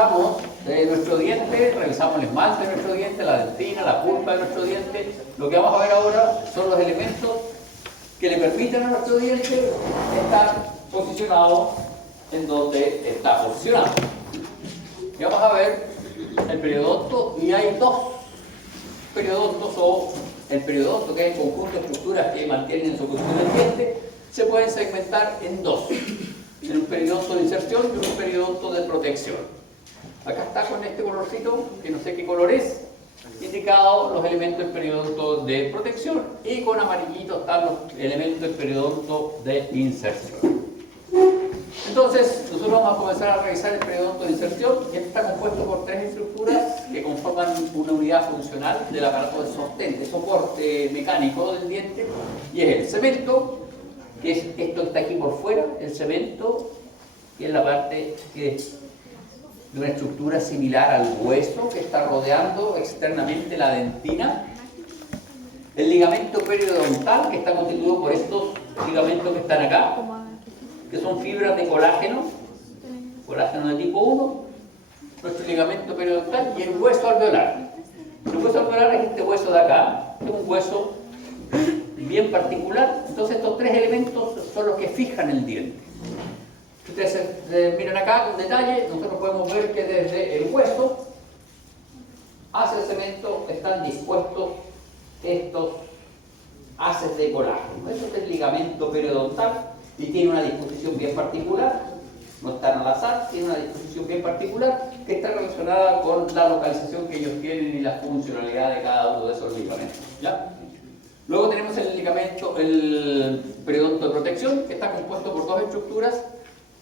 revisamos nuestro diente, revisamos el esmalte de nuestro diente, la dentina, la pulpa de nuestro diente. Lo que vamos a ver ahora son los elementos que le permiten a nuestro diente estar posicionado en donde está posicionado. Y vamos a ver el periodonto, y hay dos periodontos, o el periodonto, que es el conjunto de estructuras que mantienen su posición el diente, se pueden segmentar en dos: en un periodonto de inserción y un periodonto de protección. Acá está con este colorcito, que no sé qué color es, indicado los elementos del periodonto de protección, y con amarillito están los elementos del periodonto de inserción. Entonces, nosotros vamos a comenzar a revisar el periodonto de inserción, que está compuesto por tres estructuras que conforman una unidad funcional del aparato de sostén, de soporte mecánico del diente, y es el cemento, que es esto que está aquí por fuera, el cemento, que es la parte que es de una estructura similar al hueso que está rodeando externamente la dentina. El ligamento periodontal, que está constituido por estos ligamentos que están acá, que son fibras de colágeno de tipo 1, nuestro ligamento periodontal, y el hueso alveolar. El hueso alveolar es este hueso de acá, que es un hueso bien particular. Entonces estos tres elementos son los que fijan el diente. Si ustedes miran acá con detalle, nosotros podemos ver que desde el hueso hacia el cemento están dispuestos estos haces de colágeno. Esto es el ligamento periodontal y tiene una disposición bien particular, no están al azar, tiene una disposición bien particular que está relacionada con la localización que ellos tienen y la funcionalidad de cada uno de esos ligamentos, ¿ya? Luego tenemos el ligamento, el periodonto de protección, que está compuesto por dos estructuras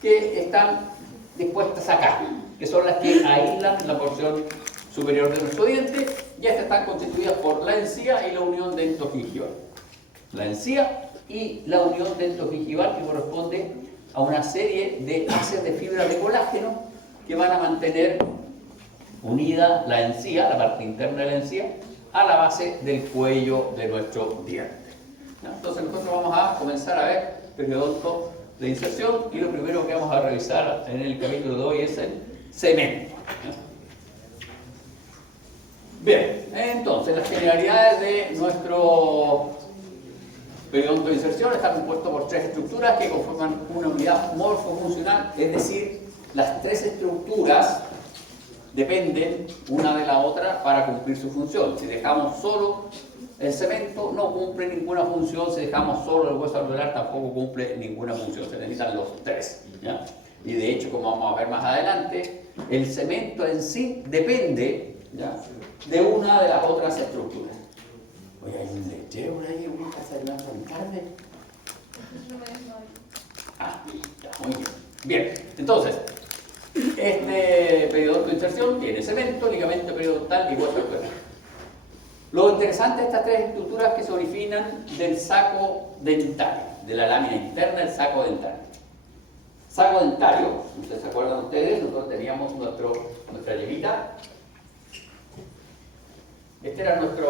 que están dispuestas acá, que son las que aíslan la porción superior de nuestro diente, y estas están constituidas por la encía y la unión dentogingival. La encía y la unión dentogingival, que corresponde a una serie de haces de fibra de colágeno que van a mantener unida la encía, la parte interna de la encía, a la base del cuello de nuestro diente. Entonces nosotros vamos a comenzar a ver periodonto de inserción, y lo primero que vamos a revisar en el capítulo de hoy es el cemento. Bien, entonces las generalidades de nuestro periodonto de inserción está compuesto por tres estructuras que conforman una unidad morfofuncional, es decir, las tres estructuras dependen una de la otra para cumplir su función. Si dejamos solo el cemento, no cumple ninguna función; si dejamos solo el hueso alveolar, tampoco cumple ninguna función. Se necesitan los tres, ¿ya? Y de hecho, como vamos a ver más adelante, el cemento en sí depende, ¿ya?, de una de las otras estructuras. Oye, hay un letrero por ahí, una casa de blanca en tarde. Ah, ya, muy bien. Bien, entonces, este periodonto de inserción tiene cemento, ligamento periodontal y hueso alveolar. Lo interesante de estas tres estructuras es que se originan del saco dentario, de la lámina interna del saco dentario. Saco dentario, ¿ustedes se acuerdan ustedes? Nosotros teníamos nuestra yemita. Este era nuestra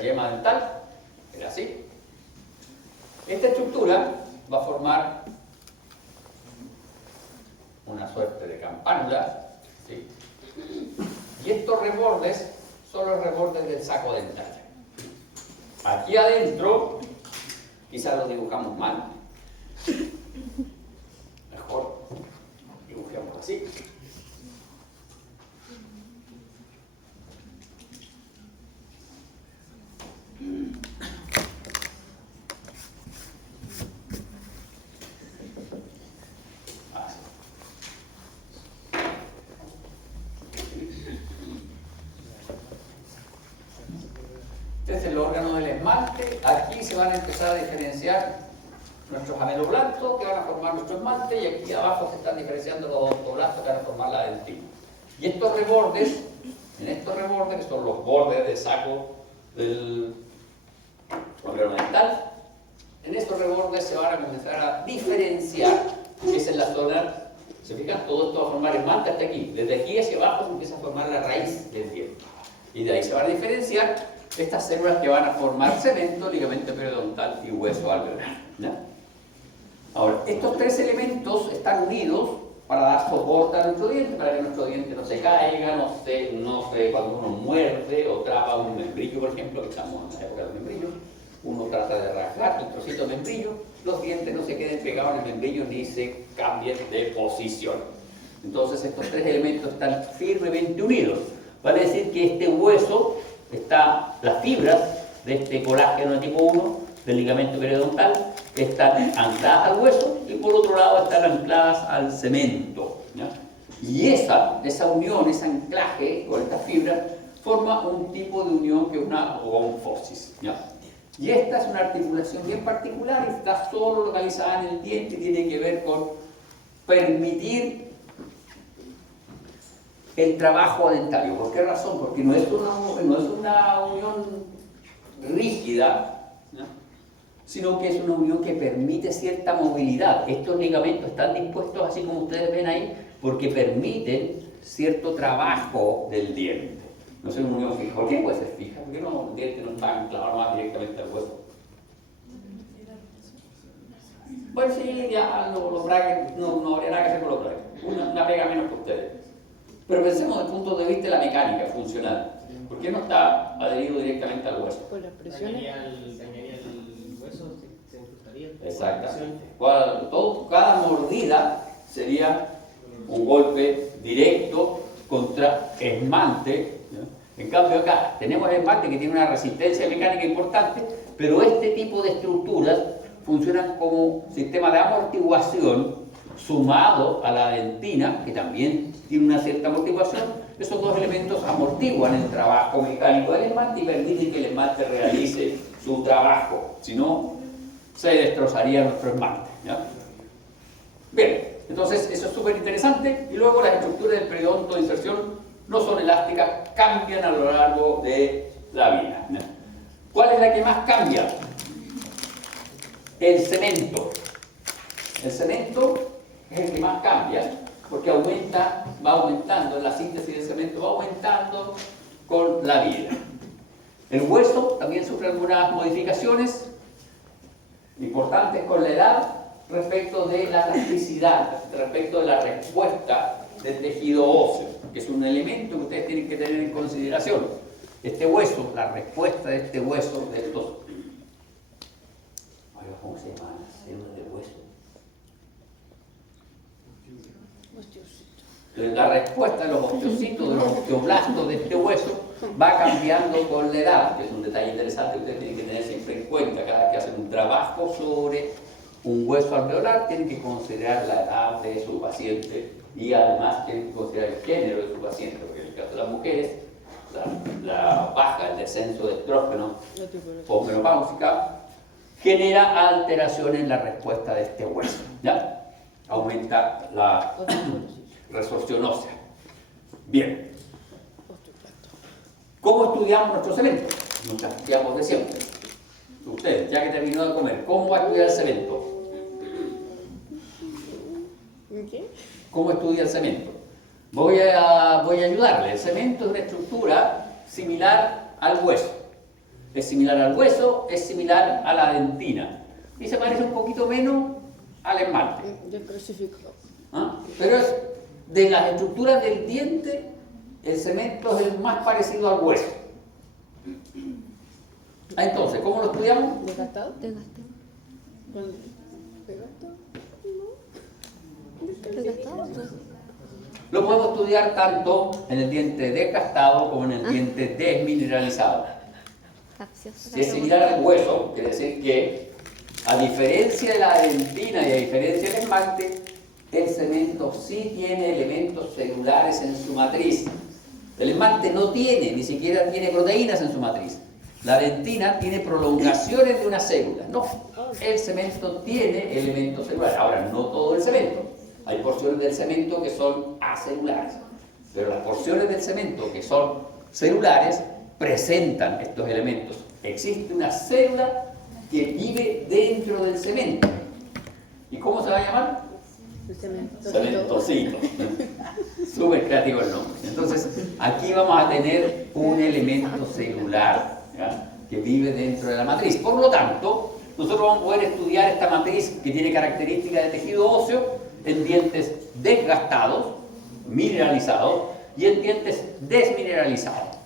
yema dental, era así. Esta estructura va a formar una suerte de campánula, ¿sí? Y estos rebordes son los rebordes del saco dentario. Aquí adentro, quizás lo dibujamos mal, mejor dibujemos así. Este es el órgano del esmalte. Aquí se van a empezar a diferenciar nuestros ameloblastos, que van a formar nuestro esmalte, y aquí abajo se están diferenciando los odontoblastos, que van a formar la dentina. Y estos rebordes, en estos rebordes, que son los bordes del saco del órgano dental, en estos rebordes se van a comenzar a diferenciar, que es en la zona, ¿se fijan? Todo esto va a formar esmalte hasta aquí. Desde aquí hacia abajo se empieza a formar la raíz del diente. Y de ahí se van a diferenciar estas células que van a formar cemento, ligamento periodontal y hueso alveolar, ¿ya? Ahora, estos tres elementos están unidos para dar soporte a nuestro diente, para que nuestro diente no se caiga, no sé, cuando uno muerde o traba un membrillo, por ejemplo, que estamos en la época del membrillo, uno trata de rasgar el trocito de membrillo, los dientes no se queden pegados en el membrillo ni se cambien de posición. Entonces estos tres elementos están firmemente unidos. Vale decir que este hueso está, las fibras de este colágeno de tipo 1, del ligamento periodontal, están ancladas al hueso y por otro lado están ancladas al cemento, ¿ya? Y esa unión, ese anclaje con estas fibras, forma un tipo de unión que es una onfosis, ¿ya? Y esta es una articulación bien particular, está solo localizada en el diente y tiene que ver con permitir el trabajo dentario. ¿Por qué razón? Porque no es una unión rígida, ¿no? Sino que es una unión que permite cierta movilidad. Estos ligamentos están dispuestos, así como ustedes ven ahí, porque permiten cierto trabajo del diente. No es una unión fija. ¿Por qué puede ser fija? ¿Por qué no, el diente no está anclado más directamente al hueso? Pues sí, ya los brackets no habría nada que hacer con los brackets. Una pega menos que ustedes. Pero pensemos desde el punto de vista de la mecánica funcional. ¿Por qué no está adherido directamente al hueso? Por las presiones. Dañaría el hueso, se incrustaría. Exactamente. Cada mordida sería un golpe directo contra esmalte, ¿no? En cambio acá tenemos el esmalte que tiene una resistencia mecánica importante, pero este tipo de estructuras funcionan como sistema de amortiguación sumado a la dentina, que también tiene una cierta amortiguación. Esos dos elementos amortiguan el trabajo mecánico del esmalte y permiten que el esmalte realice su trabajo. Si no, se destrozaría nuestro esmalte, ¿ya? Bien, entonces eso es súper interesante. Y luego las estructuras del periodonto de inserción no son elásticas, cambian a lo largo de la vida, ¿ya? ¿Cuál es la que más cambia? El cemento. El cemento es el que más cambia porque va aumentando, la síntesis del cemento va aumentando con la vida. El hueso también sufre algunas modificaciones importantes con la edad respecto de la plasticidad, respecto de la respuesta del tejido óseo, que es un elemento que ustedes tienen que tener en consideración. Este hueso, la respuesta de este hueso, de estos... ¿Cómo se llama? Las células del hueso. La respuesta de los osteocitos, de los osteoblastos de este hueso, va cambiando con la edad, que es un detalle interesante que ustedes tienen que tener siempre en cuenta. Cada vez que hacen un trabajo sobre un hueso alveolar, tienen que considerar la edad de su paciente y además tienen que considerar el género de su paciente, porque en el caso de las mujeres, la baja, el descenso de estrógeno posmenopáusica genera alteraciones en la respuesta de este hueso, ¿ya? Aumenta la resorción ósea. Bien. ¿Cómo estudiamos nuestro cemento? Nos estudiamos de siempre. Ustedes, ya que terminó de comer, ¿cómo va a estudiar el cemento? ¿Qué? ¿Cómo estudia el cemento? Voy a ayudarle. El cemento es una estructura similar al hueso. Es similar al hueso, es similar a la dentina. Y se parece un poquito menos al esmalte. Ya crucificó. ¿Ah? Pero es de las estructuras del diente, el cemento es el más parecido al hueso. Entonces, ¿cómo lo estudiamos? ¿Desgastado? Desgastado. ¿Con desgasto? Desgastado. Lo podemos estudiar tanto en el diente desgastado como en el diente desmineralizado. Capcioso. Si es similar al hueso, quiere decir que, a diferencia de la dentina y a diferencia del esmalte, el cemento sí tiene elementos celulares en su matriz. El esmalte no tiene, ni siquiera tiene proteínas en su matriz. La dentina tiene prolongaciones de una célula. No, el cemento tiene elementos celulares. Ahora, no todo el cemento. Hay porciones del cemento que son acelulares. Pero las porciones del cemento que son celulares presentan estos elementos. Existe una célula que vive dentro del cemento. ¿Y cómo se va a llamar? Cementocito. Súper creativo el nombre. Entonces, aquí vamos a tener un elemento celular, ¿ya?, que vive dentro de la matriz. Por lo tanto, nosotros vamos a poder estudiar esta matriz que tiene características de tejido óseo en dientes desgastados, mineralizados, y en dientes desmineralizados.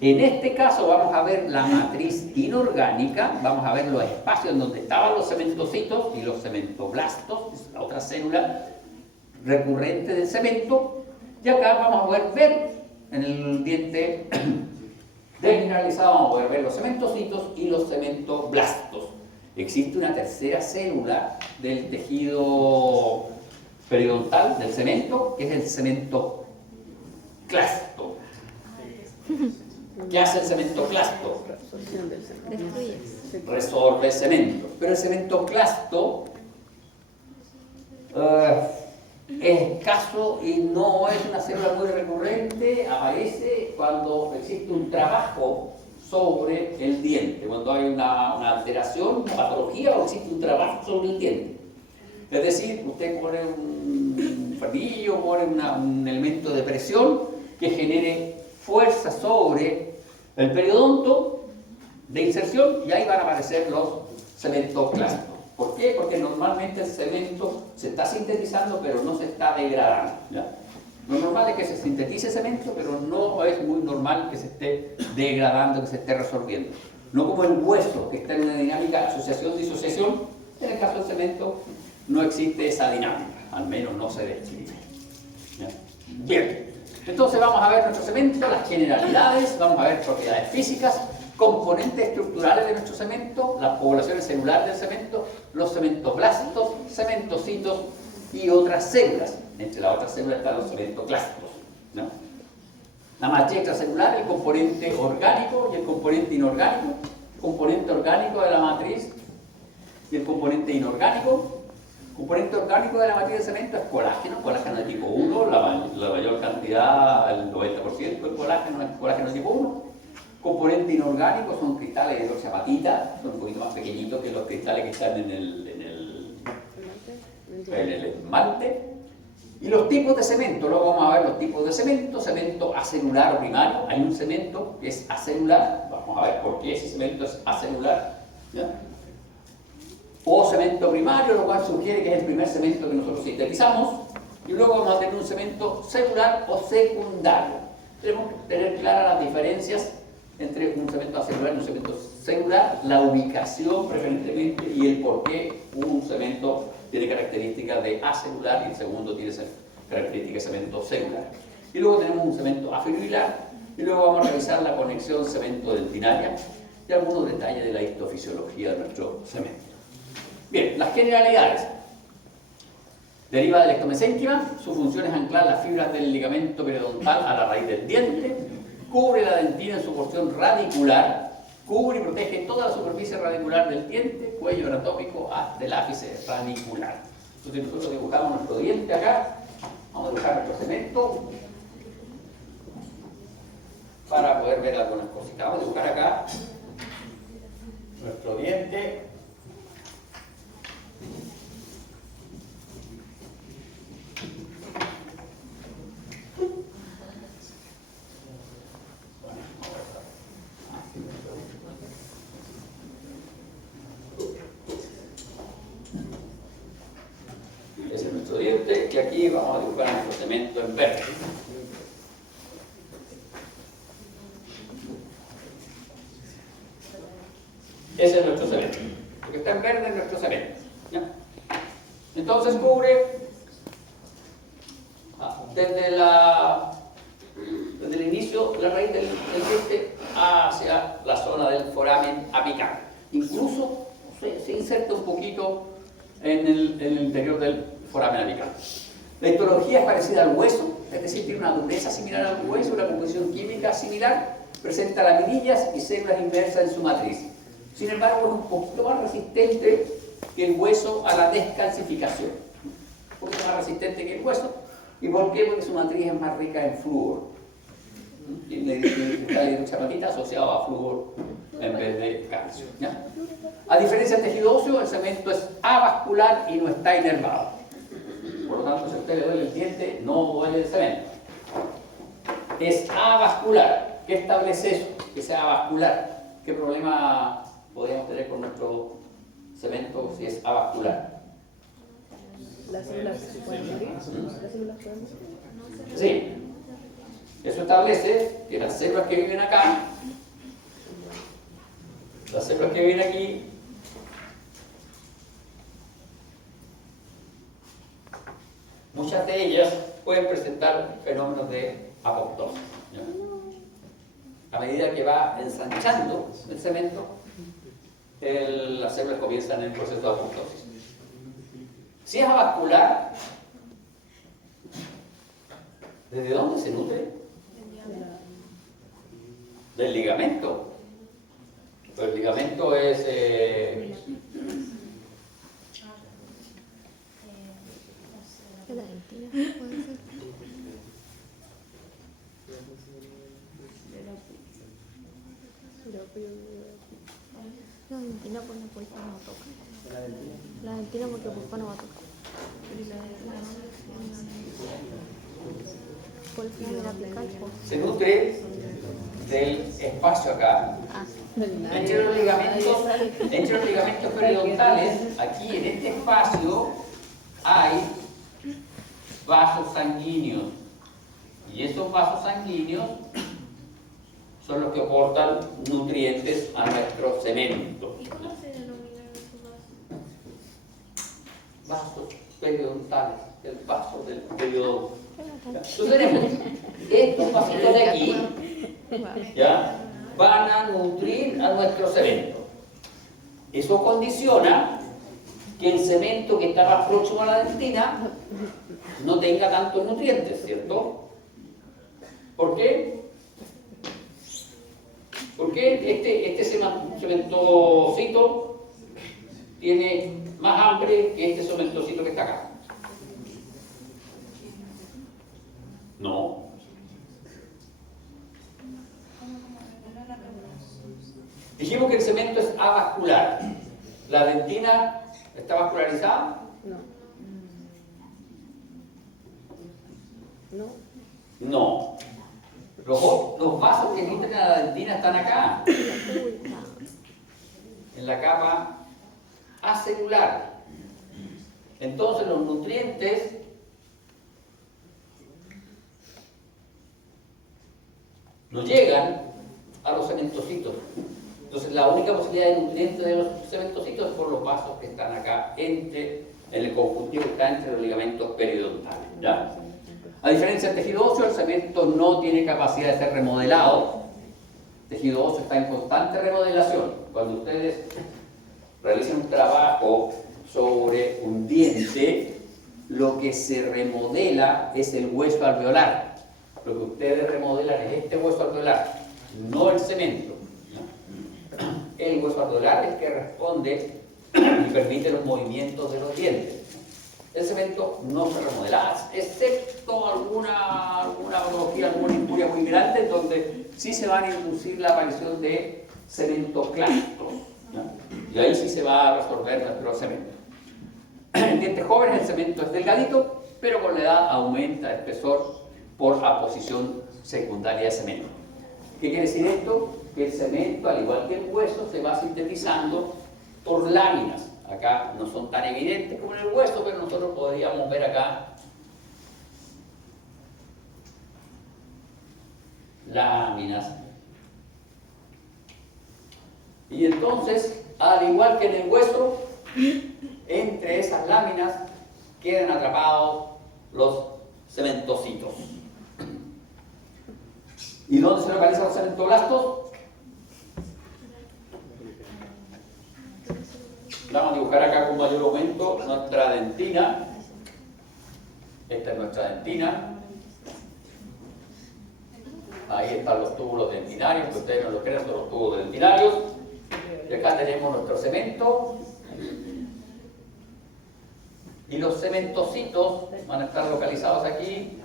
En este caso vamos a ver la matriz inorgánica, vamos a ver los espacios en donde estaban los cementocitos y los cementoblastos, la otra célula recurrente del cemento, y acá vamos a poder ver en el diente desmineralizado, vamos a poder ver los cementocitos y los cementoblastos. Existe una tercera célula del tejido periodontal del cemento, que es el cementoclasto. ¿Qué hace el cementoclasto? Absorción del cemento. Destruye. Resorbe cemento. Pero el cementoclasto es escaso y no es una célula muy recurrente. Aparece cuando existe un trabajo sobre el diente, cuando hay una alteración, una patología, o existe un trabajo sobre el diente. Es decir, usted pone un frenillo, pone un elemento de presión que genere fuerza sobre el periodonto de inserción, y ahí van a aparecer los cementoclastos. ¿Por qué? Porque normalmente el cemento se está sintetizando, pero no se está degradando, ¿ya? Lo normal es que se sintetice cemento, pero no es muy normal que se esté degradando, que se esté resorbiendo. No como el hueso, que está en una dinámica de asociación-disociación. En el caso del cemento no existe esa dinámica, al menos no se describe. ¿Ya? Bien, entonces vamos a ver nuestro cemento, las generalidades, vamos a ver propiedades físicas, componentes estructurales de nuestro cemento, las poblaciones celulares del cemento, los cementoblastos, cementocitos y otras células. Entre las otras células están los cementoclastos, ¿no? La matriz extracelular, el componente orgánico y el componente inorgánico. El componente orgánico de la matriz y el componente inorgánico. El componente orgánico de la matriz de cemento es colágeno de tipo 1, la mayor cantidad, el 90% del colágeno es colágeno de tipo 1. Componente inorgánico son cristales de hidroxiapatita, son un poquito más pequeñitos que los cristales que están en el esmalte. Y los tipos de cemento, luego vamos a ver los tipos de cemento: cemento acelular o primario. Hay un cemento que es acelular, vamos a ver por qué ese cemento es acelular, ¿ya? O cemento primario, lo cual sugiere que es el primer cemento que nosotros sintetizamos. Y luego vamos a tener un cemento celular o secundario. Tenemos que tener claras las diferencias entre un cemento acelular y un cemento celular, la ubicación preferentemente y el por qué un cemento tiene características de acelular y el segundo tiene características de cemento celular. Y luego tenemos un cemento afibrilar, y luego vamos a revisar la conexión cemento-dentinaria y algunos detalles de la histofisiología de nuestro cemento. Bien, las generalidades. Deriva del ectomesénquima, su función es anclar las fibras del ligamento periodontal a la raíz del diente, cubre la dentina en su porción radicular, cubre y protege toda la superficie radicular del diente, cuello anatómico hasta el ápice radicular. Entonces nosotros dibujamos nuestro diente acá, vamos a dibujar nuestro cemento para poder ver algunas cositas. Vamos a dibujar acá nuestro diente. Ese es nuestro diente, y aquí vamos a dibujar nuestro cemento en verde. Ese es nuestro cemento. Lo que está en verde es nuestro cemento, ¿ya? Entonces cubre desde el inicio, la raíz del diente hacia la zona del foramen apical. Incluso se inserta un poquito en el interior del foramen apical. La histología es parecida al hueso, es decir, tiene una dureza similar al hueso, una composición química similar, presenta laminillas y células inmersas en su matriz. Sin embargo, es un poquito más resistente que el hueso a la descalcificación. Un poquito más resistente que el hueso. ¿Y por qué? Porque su matriz es más rica en flúor. Tiene hidroxiapatita asociado a flúor en vez de calcio, ¿ya? A diferencia del tejido óseo, el cemento es avascular y no está inervado. Por lo tanto, si a usted le duele el diente, no duele el cemento. Es avascular. ¿Qué establece eso? Que sea avascular. ¿Qué problema podríamos tener con nuestro cemento si es avascular? ¿Las células pueden morir? ¿Las células pueden morir? Sí. Eso establece que las células que viven acá, las células que viven aquí, muchas de ellas pueden presentar fenómenos de apoptosis. ¿Ya? A medida que va ensanchando el cemento, las células comienzan en el proceso de apoptosis. Si es avascular, ¿desde dónde se nutre? Del ligamento. Pues el ligamento es... De la dentina, puede ser. La dentina por la pulpa no toca. La dentina porque la pulpa no va a tocar. Por el final de la apical, pues. se nutre del espacio acá. Ah, Entre los ligamentos periodontales, aquí en este espacio hay vasos sanguíneos. Y esos vasos sanguíneos son los que aportan nutrientes a nuestro cemento. ¿Y cómo se denominan esos vasos? Vasos periodontales, el vaso del periodonto. Entonces tenemos estos vasitos de aquí, ¿ya? Van a nutrir a nuestro cemento. Eso condiciona que el cemento que está más próximo a la dentina no tenga tantos nutrientes, ¿cierto? ¿Por qué? Porque este cementocito tiene más hambre que este cementocito que está acá. No. Dijimos que el cemento es avascular. ¿La dentina está vascularizada? No. No. No. Los vasos que nutren a la dentina están acá, en la capa acelular. Entonces los nutrientes no llegan a los cementocitos. Entonces la única posibilidad de nutrientes de los cementocitos es por los vasos que están acá, en el conjuntivo que está entre los ligamentos periodontales. ¿Ya? A diferencia del tejido óseo, el cemento no tiene capacidad de ser remodelado. El tejido óseo está en constante remodelación. Cuando ustedes realizan un trabajo sobre un diente, lo que se remodela es el hueso alveolar. Lo que ustedes remodelan es este hueso alveolar, no el cemento. El hueso alveolar es el que responde y permite los movimientos de los dientes. El cemento no se remodela, excepto alguna patología, alguna injuria muy grande, donde sí se va a inducir la aparición de cementoclastos. Y ahí sí se va a resolver nuestro cemento. En dientes jóvenes el cemento es delgadito, pero con la edad aumenta el espesor por aposición secundaria de cemento. ¿Qué quiere decir esto? Que el cemento, al igual que el hueso, se va sintetizando por láminas. Acá no son tan evidentes como en el hueso, pero nosotros podríamos ver acá láminas. Y entonces, al igual que en el hueso, entre esas láminas quedan atrapados los cementocitos. ¿Y dónde se localizan los cementoblastos? Vamos a dibujar acá con mayor aumento nuestra dentina. Esta es nuestra dentina. Ahí están los túbulos dentinarios, que ustedes no lo crean, son los túbulos dentinarios. Y acá tenemos nuestro cemento. Y los cementocitos van a estar localizados aquí.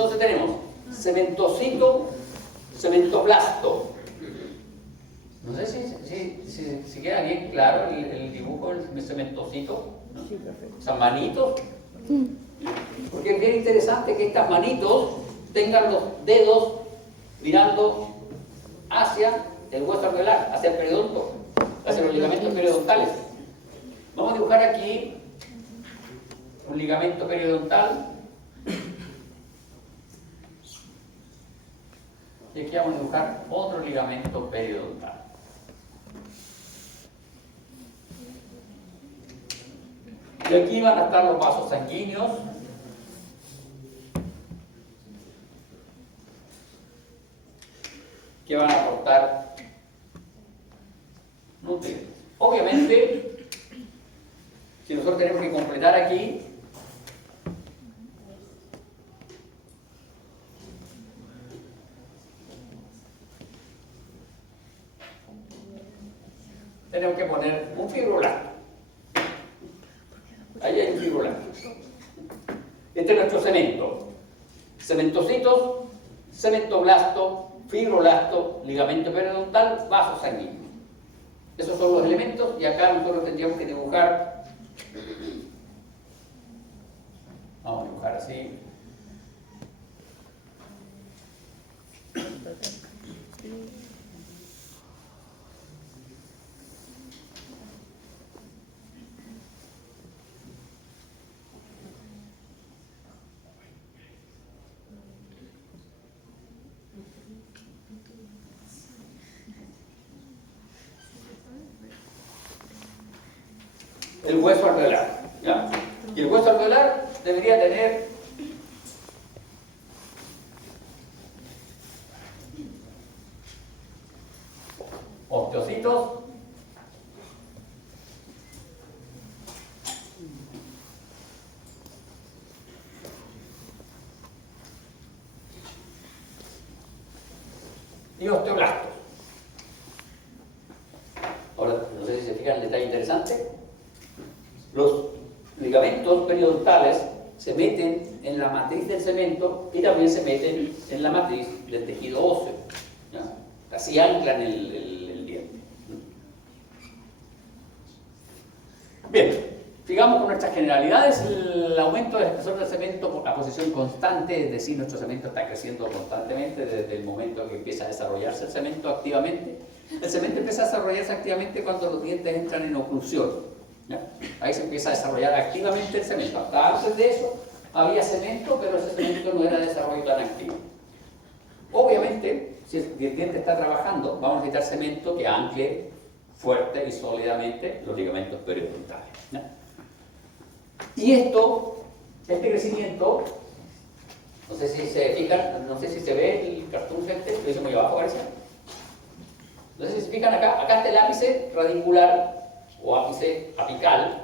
Entonces tenemos cementocito, cementoblasto. No sé si queda bien claro el dibujo del cementocito, ¿no? Sí, perfecto. Esas manitos. Porque es bien interesante que estas manitos tengan los dedos mirando hacia el hueso alveolar, hacia el periodonto, hacia los ligamentos periodontales. Vamos a dibujar aquí un ligamento periodontal. Y aquí vamos a dibujar otro ligamento periodontal. Y aquí van a estar los vasos sanguíneos. Que van a aportar nutrientes. Obviamente, si nosotros tenemos que completar aquí, tenemos que poner un fibroblasto. Ahí hay un fibroblasto. Este es nuestro cemento. Cementocitos, cementoblasto, fibroblasto, ligamento periodontal, vaso sanguíneo. Esos son los elementos y acá nosotros tendríamos que dibujar. Vamos a dibujar así. El hueso alveolar, ¿ya? Y el hueso alveolar debería tener osteocitos, y osteoblastos. Ahora, no sé si se fijan el detalle interesante. Los ligamentos periodontales se meten en la matriz del cemento y también se meten en la matriz del tejido óseo, ¿ya? Así anclan el diente. Bien, sigamos con nuestras generalidades. El aumento del espesor del cemento a posición constante, es decir, nuestro cemento está creciendo constantemente desde el momento que empieza a desarrollarse el cemento activamente. El cemento empieza a desarrollarse activamente cuando los dientes entran en oclusión. ¿Ya? Ahí se empieza a desarrollar activamente el cemento. Hasta antes de eso había cemento, pero ese cemento no era de desarrollo tan activo. Obviamente, si el diente está trabajando, vamos a necesitar cemento que ancle fuerte y sólidamente los ligamentos periodontales, ¿ya? Y este crecimiento, no sé si se fijan, no sé si se ve el cartoon lo hice muy abajo, parece. No sé si se fijan acá está el ápice radicular o ápice apical,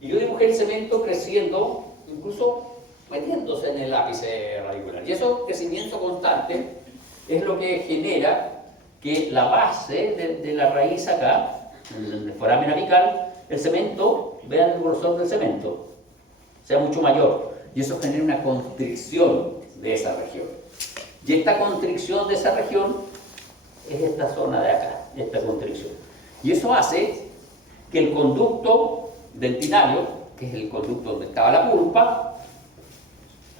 y yo dibujé el cemento creciendo, incluso metiéndose en el ápice radicular. Y eso, crecimiento constante, es lo que genera que la base de la raíz acá, en el foramen apical, el cemento, vean el grosor del cemento, sea mucho mayor. Y eso genera una constricción de esa región. Y esta constricción de esa región es esta zona de acá, esta constricción. Y eso hace que el conducto dentinario, que es el conducto donde estaba la pulpa,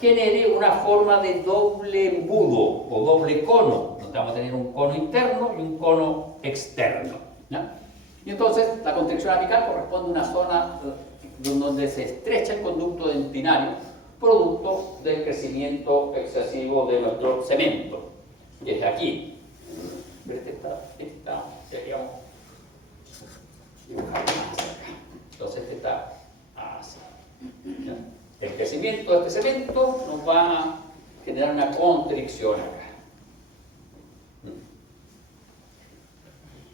genere una forma de doble embudo o doble cono, donde vamos a tener un cono interno y un cono externo, ¿ya? Y entonces la constricción apical corresponde a una zona donde se estrecha el conducto dentinario, producto del crecimiento excesivo de nuestro cemento. Y es aquí. Entonces este está así. ¿Ya? El crecimiento de este cemento nos va a generar una constricción acá.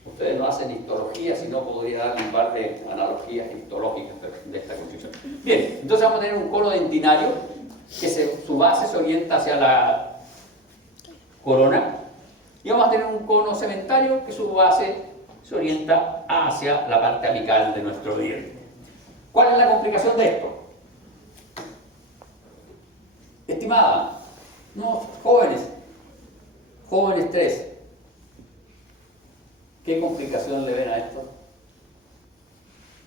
Ustedes no hacen histología, si no podría dar un par de analogías histológicas de esta constricción. Bien, entonces vamos a tener un cono dentinario que su base se orienta hacia la corona, y vamos a tener un cono cementario que su base se orienta hacia la parte apical de nuestro diente. ¿Cuál es la complicación de esto? Estimada, No, jóvenes. Jóvenes 3. ¿Qué complicación le ven a esto?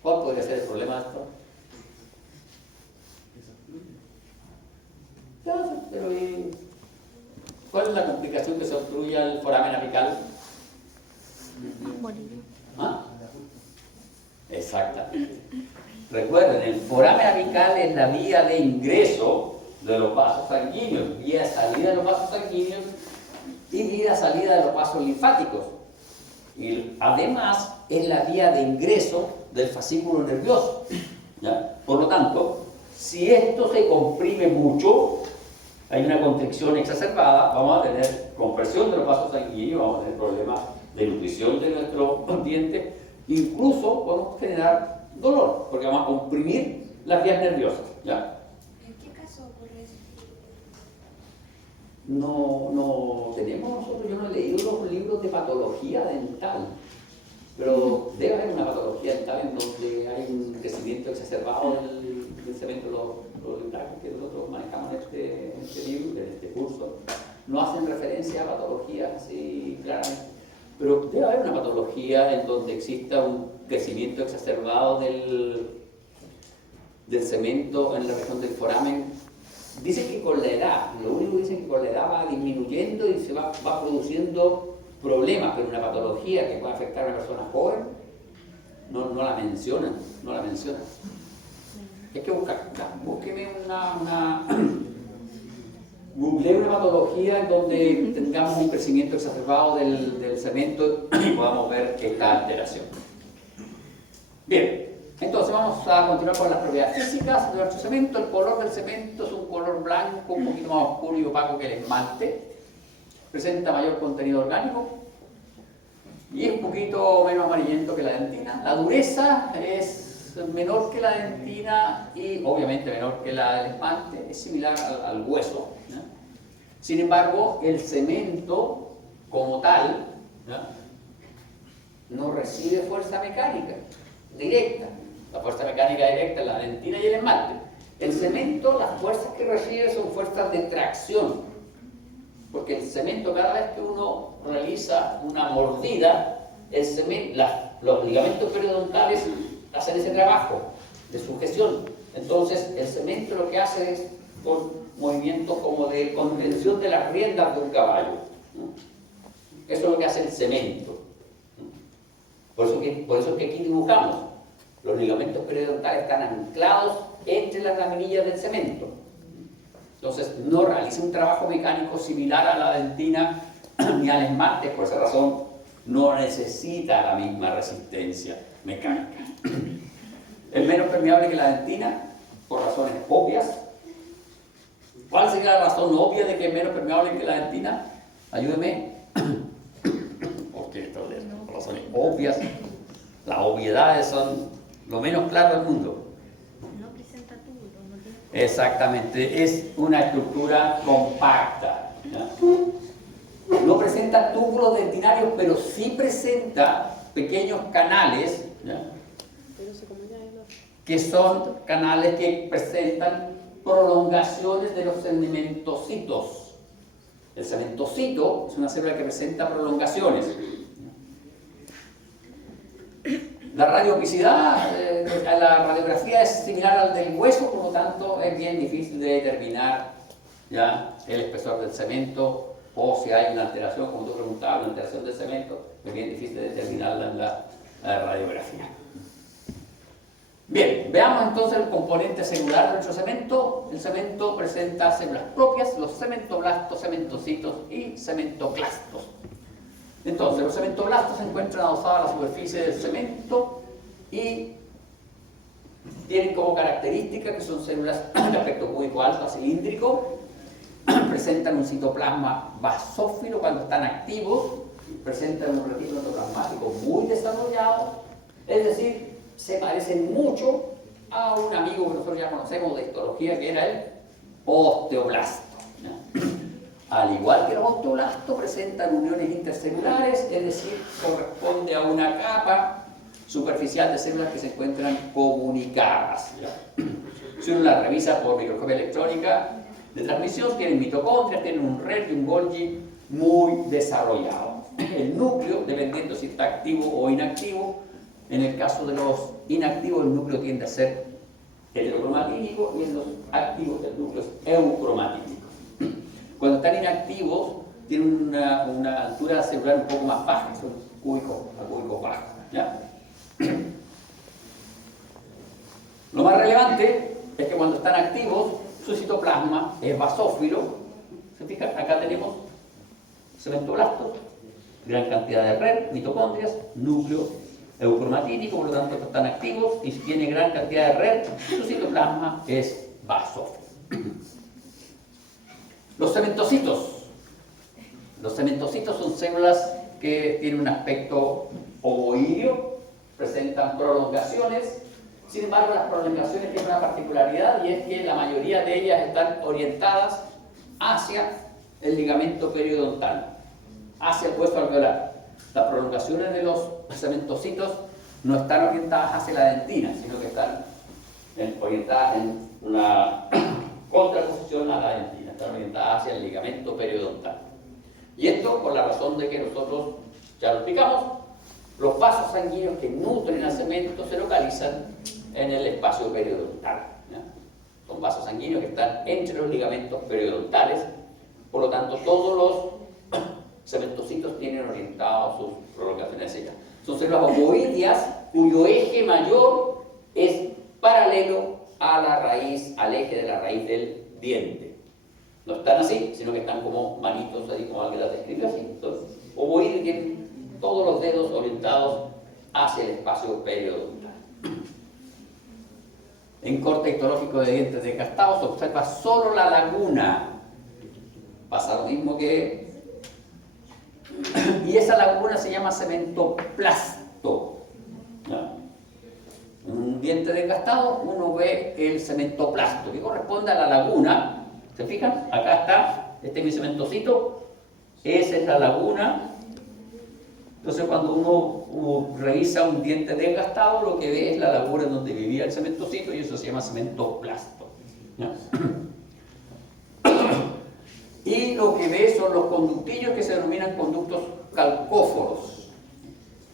¿Cuál podría ser el problema de esto? Ya, pero ¿cuál es la complicación que se obstruye al foramen apical? Morir. ¿Ah? Exactamente. Recuerden, el foramen apical es la vía de ingreso de los vasos sanguíneos, vía de salida de los vasos sanguíneos y vía de salida de los vasos linfáticos. Y además es la vía de ingreso del fascículo nervioso. ¿Ya? Por lo tanto, si esto se comprime mucho, hay una constricción exacerbada, vamos a tener compresión de los vasos sanguíneos, vamos a tener problemas de nutrición de nuestro diente, incluso podemos generar dolor, porque vamos a comprimir las vías nerviosas. ¿Ya? ¿En qué caso ocurre eso? No tenemos nosotros, yo no he leído los libros de patología dental, pero debe haber una patología dental en donde hay un crecimiento exacerbado del cemento. Los lenguajes que nosotros manejamos en este libro, en este curso, no hacen referencia a patologías así claramente, pero debe haber una patología en donde exista un crecimiento exacerbado del cemento en la región del foramen. Dicen que con la edad, lo único que dicen que con la edad va disminuyendo y se va produciendo problemas, pero una patología que puede afectar a una persona joven no la mencionan, no la mencionan. Hay que buscar, búsqueme googleé una patología en donde tengamos un crecimiento exacerbado del cemento y podamos ver esta alteración. Bien, entonces vamos a continuar con las propiedades físicas de nuestro cemento. El color del cemento es un color blanco, un poquito más oscuro y opaco que el esmalte. Presenta mayor contenido orgánico y es un poquito menos amarillento que la dentina. La dureza es menor que la dentina y obviamente menor que la del esmalte, es similar al hueso, ¿no? Sin embargo, el cemento como tal, no recibe fuerza mecánica directa. La fuerza mecánica directa es la dentina y el esmalte. El cemento, las fuerzas que recibe son fuerzas de tracción, porque el cemento, cada vez que uno realiza una mordida, el cemento, los ligamentos periodontales hacen ese trabajo de sujeción. Entonces el cemento lo que hace es con movimientos como de contención de las riendas de un caballo, ¿no? Eso es lo que hace el cemento, ¿no? Por eso es que aquí dibujamos. Los ligamentos periodontales están anclados entre las laminillas del cemento. Entonces no realiza un trabajo mecánico similar a la dentina ni al esmalte, por esa razón no necesita la misma resistencia mecánica. Es menos permeable que la dentina, por razones obvias. ¿Cuál sería la razón obvia de que es menos permeable que la dentina? Ayúdeme. Porque por razones obvias, las obviedades son lo menos claro del mundo. No presenta túbulos, no tiene... Exactamente, es una estructura compacta, ¿ya? No presenta túbulos dentinarios, pero sí presenta pequeños canales, ¿ya? Que son canales que presentan prolongaciones de los cementocitos. El cementocito es una célula que presenta prolongaciones. La radiopicidad, la radiografía es similar al del hueso, por lo tanto es bien difícil de determinar ya el espesor del cemento, o si hay una alteración, como tú preguntabas, una alteración del cemento, es bien difícil de determinarla en la radiografía. Bien, veamos entonces el componente celular de nuestro cemento. El cemento presenta células propias, los cementoblastos, cementocitos y cementoclastos. Entonces, los cementoblastos se encuentran adosados a la superficie del cemento y tienen como característica que son células de aspecto cúbico alfa cilíndrico, presentan un citoplasma basófilo cuando están activos, presentan un retículo endoplasmático muy desarrollado, es decir, se parecen mucho a un amigo que nosotros ya conocemos de histología, que era el osteoblasto, ¿no? Al igual que los osteoblastos, presentan uniones intercelulares, es decir, corresponde a una capa superficial de células que se encuentran comunicadas, ¿ya? Si uno las revisa por microscopía electrónica, de transmisión, tienen mitocondrias, tienen un red y un Golgi muy desarrollado. El núcleo, dependiendo si está activo o inactivo, en el caso de los inactivos el núcleo tiende a ser heterocromatínico y en los activos el núcleo es eucromatínico. Cuando están inactivos tienen una altura celular un poco más baja, son cúbicos bajos, ¿ya? Lo más relevante es que cuando están activos su citoplasma es basófilo. ¿Se fijan? Acá tenemos cementoblastos, gran cantidad de red, mitocondrias, núcleo eucromatínico, por lo tanto están activos, y si tiene gran cantidad de red, su citoplasma es basófilo. Los cementocitos. Los cementocitos son células que tienen un aspecto ovoideo, presentan prolongaciones. Sin embargo, las prolongaciones tienen una particularidad, y es que la mayoría de ellas están orientadas hacia el ligamento periodontal, hacia el hueso alveolar. Las prolongaciones de los cementocitos no están orientadas hacia la dentina, sino que están orientadas en una contraposición a la dentina, están orientadas hacia el ligamento periodontal. Y esto por la razón de que nosotros, ya lo explicamos, los vasos sanguíneos que nutren al cemento se localizan en el espacio periodontal, ¿ya? Son vasos sanguíneos que están entre los ligamentos periodontales, por lo tanto todos los cementocitos tienen orientados sus prolongaciones hacia allá. Son células ovoideas cuyo eje mayor es paralelo a la raíz, al eje de la raíz del diente. No están así, sino que están como manitos, así como alguien las describe así. Entonces, ovoides tienen todos los dedos orientados hacia el espacio periodontal. En corte histológico de dientes desgastados se observa solo la laguna. Pasa lo mismo que... Y esa laguna se llama cementoplasto. ¿Ya? En un diente desgastado uno ve el cementoplasto, que corresponde a la laguna. ¿Se fijan? Acá está, este es mi cementocito, esa es la laguna. Entonces cuando uno revisa un diente desgastado, lo que ve es la laguna en donde vivía el cementocito, y eso se llama cementoplasto. ¿Ya? Y lo que ve son los conductillos que se denominan conductos calcóforos.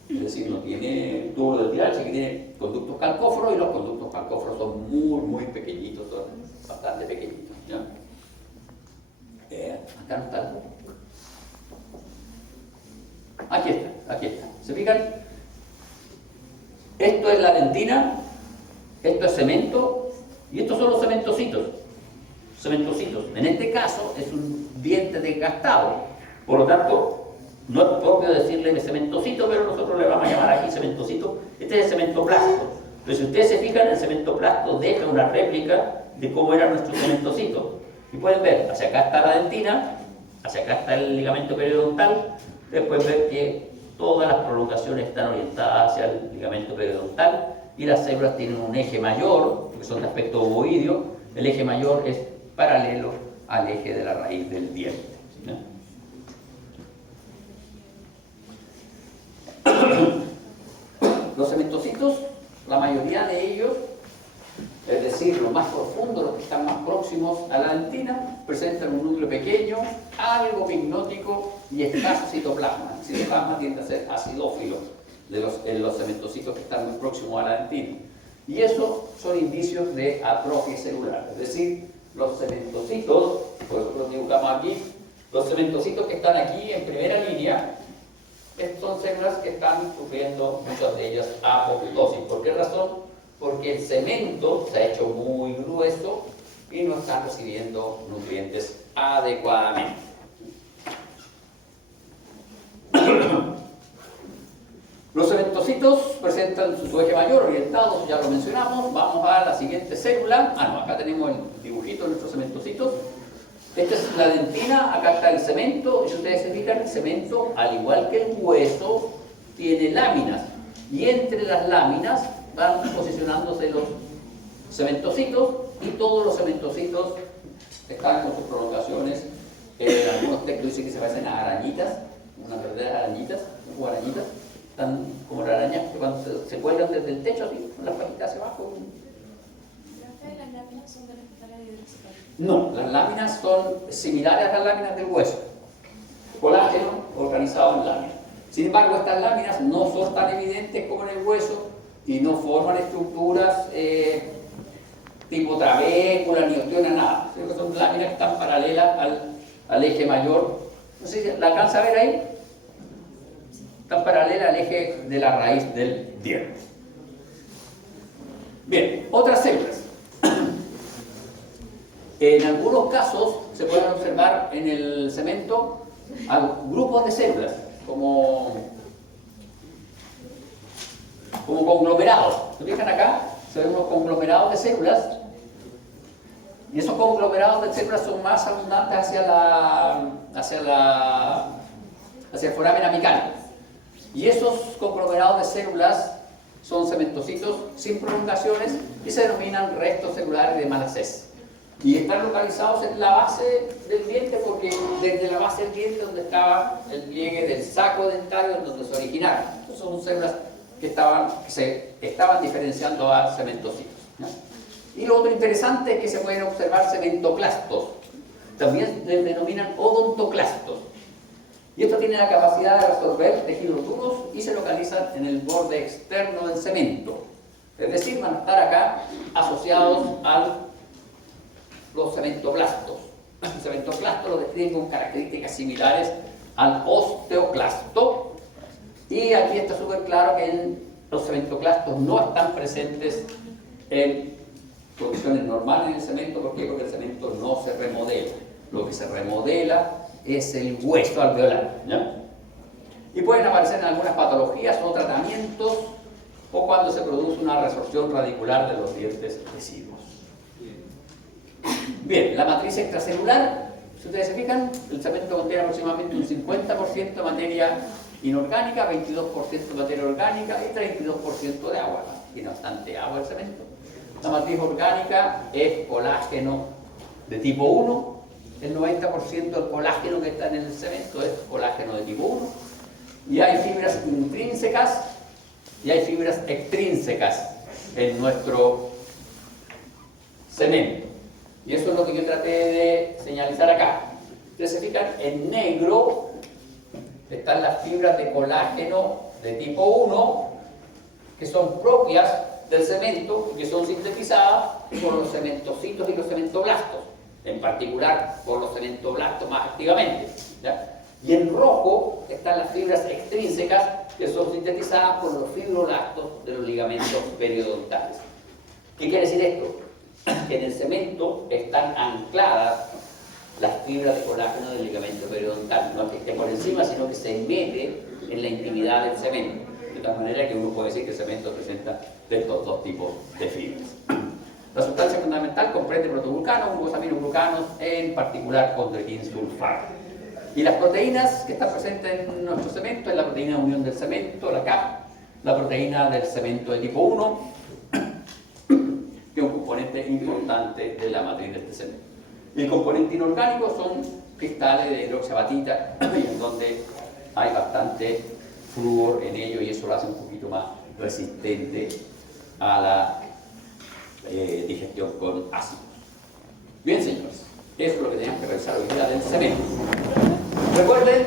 Es decir, no tiene tubo de tiraje, que tiene conductos calcóforos, y los conductos calcóforos son muy pequeñitos, son bastante pequeñitos. ¿Ya? Acá no está. Aquí está. ¿Se fijan? Esto es la dentina, esto es cemento, y estos son los cementocitos. En este caso es un diente desgastado, por lo tanto no es propio decirle cementocito, pero nosotros le vamos a llamar aquí cementocito. Este es el cementoplasto. Pero si ustedes se fijan, el cementoplasto deja una réplica de cómo era nuestro cementocito. Y pueden ver, hacia acá está la dentina, hacia acá está el ligamento periodontal. Ustedes pueden ver que todas las prolongaciones están orientadas hacia el ligamento periodontal, y las células tienen un eje mayor, que son de aspecto ovoideo. El eje mayor es paralelo al eje de la raíz del diente. ¿Sí? Los cementocitos, la mayoría de ellos, es decir, los más profundos, los que están más próximos a la dentina, presentan un núcleo pequeño, algo pignótico y escaso citoplasma. El citoplasma tiende a ser acidófilo en los cementocitos que están muy próximos a la dentina. Y eso son indicios de atrofia celular, es decir, los cementocitos, por eso los dibujamos aquí, los cementocitos que están aquí en primera línea, son células que están sufriendo, muchas de ellas, apoptosis. ¿Por qué razón? Porque el cemento se ha hecho muy grueso y no están recibiendo nutrientes adecuadamente. Los cementocitos presentan su eje mayor orientado, ya lo mencionamos. Vamos a la siguiente célula. Acá tenemos el dibujito de nuestros cementocitos. Esta es la dentina, acá está el cemento. Y si ustedes se fijan, el cemento, al igual que el hueso, tiene láminas. Y entre las láminas van posicionándose los cementocitos, y todos los cementocitos están con sus prolongaciones. Algunos textos dicen que se parecen a arañitas, unas verdaderas arañitas, o arañitas. Están como las arañas que cuando se cuelgan desde el techo, así, con las patitas hacia abajo. ustedes las láminas son de las que están en hidroxical? No, las láminas son similares a las láminas del hueso. Colágeno organizado en láminas. Sin embargo, estas láminas no son tan evidentes como en el hueso y no forman estructuras tipo trabécula ni ostiona, nada. Son láminas que están paralelas al eje mayor. No sé si la alcanza a ver ahí. Están paralelas al eje de la raíz del diente. Bien, otras células. En algunos casos se pueden observar en el cemento grupos de células, como conglomerados. ¿Se fijan acá? Se ven unos conglomerados de células. Y esos conglomerados de células son más abundantes hacia el foramen apical. Y esos conglomerados de células son cementocitos sin prolongaciones y se denominan restos celulares de Malassez. Y están localizados en la base del diente porque desde la base del diente donde estaba el pliegue del saco dentario donde se originaron. Entonces son células que se estaban diferenciando a cementocitos, ¿no? Y lo otro interesante es que se pueden observar cementoclastos. También les denominan odontoclastos. Y estos tienen la capacidad de resolver tejidos duros y se localizan en el borde externo del cemento. Es decir, van a estar acá asociados a los cementoclastos. Los cementoclastos los describen con características similares al osteoclasto. Y aquí está súper claro que los cementoclastos no están presentes en condiciones normales en el cemento. ¿Por qué? Porque el cemento no se remodela. Lo que se remodela es el hueso alveolar, ¿no? Y pueden aparecer en algunas patologías o tratamientos o cuando se produce una resorción radicular de los dientes deciduos. Bien, la matriz extracelular, si ustedes se fijan, el cemento contiene aproximadamente un 50% de materia inorgánica, 22% de materia orgánica y 32% de agua. Tiene bastante agua el cemento. La matriz orgánica es colágeno de tipo 1. El 90% del colágeno que está en el cemento es colágeno de tipo 1. Y hay fibras intrínsecas y hay fibras extrínsecas en nuestro cemento. Y eso es lo que yo traté de señalizar acá. Ustedes se fijan, en negro están las fibras de colágeno de tipo 1, que son propias del cemento y que son sintetizadas por los cementocitos y los cementoblastos, en particular por los cementoblastos más activamente, ¿ya? Y en rojo están las fibras extrínsecas que son sintetizadas por los fibroblastos de los ligamentos periodontales. ¿Qué quiere decir esto? Que en el cemento están ancladas las fibras de colágeno del ligamento periodontal, no es que esté por encima, sino que se mete en la intimidad del cemento, de tal manera que uno puede decir que el cemento presenta de estos dos tipos de fibras. La sustancia fundamental comprende protoglucanos, glucosaminoglucanos, en particular condroitin sulfato. Y las proteínas que están presentes en nuestro cemento es la proteína de unión del cemento, la CAP, la proteína del cemento de tipo 1, que es un componente importante de la matriz de este cemento. Y el componente inorgánico son cristales de hidroxiapatita, en donde hay bastante flúor en ello y eso lo hace un poquito más resistente a la digestión con ácidos. Bien, señores, eso es lo que teníamos que revisar hoy día del cemento. Recuerden